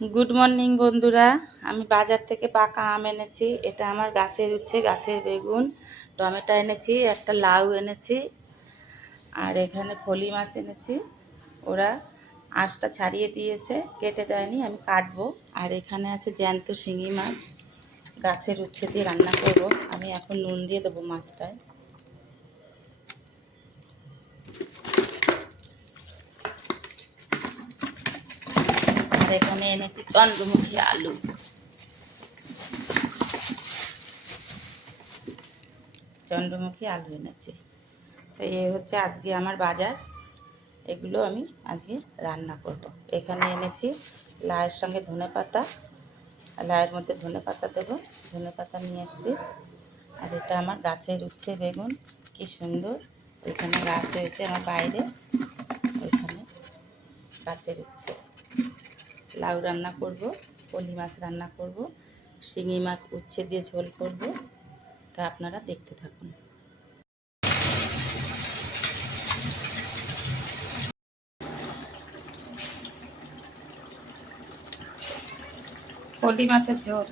Good morning বন্ধুরা। আমি বাজার থেকে পাকা আম এনেছি। এটা আমার গাছের উচ্ছে, গাছের বেগুন, টমেটো এনেছি, একটা লাউ এনেছি, আর এখানে ফলি মাছ এনেছি। ওরা আঁশটা ছাড়িয়ে দিয়েছে, কেটে দেয়নি, আমি কাটবো। আর এখানে আছে জ্যান্ত শিঙি মাছ, গাছের উচ্ছে দিয়ে রান্না করব। আমি এখন নুন দিয়ে দেবো মাছটায়। আর এখানে এনেছি চন্দ্রমুখী আলু। এনেছি। তো এই হচ্ছে আজকে আমার বাজার। এগুলো আমি আজকে রান্না করব। এখানে এনেছি লাউয়ের সঙ্গে ধনেপাতা, লাউয়ের মধ্যে ধনেপাতা দেবো। ধনেপাতা নিয়ে এসেছি। আর এটা আমার গাছের উচ্ছে বেগুন, কি সুন্দর ওইখানে গাছ হয়েছে আমার বাইরে, ওইখানে গাছের উচ্ছে। লাউ রান্না করব, পলি মাছ রান্না করব, শিঙি মাছ উচ্ছে দিয়ে ঝোল করব। তা আপনারা দেখতে থাকুন। পলি মাছের ঝোল।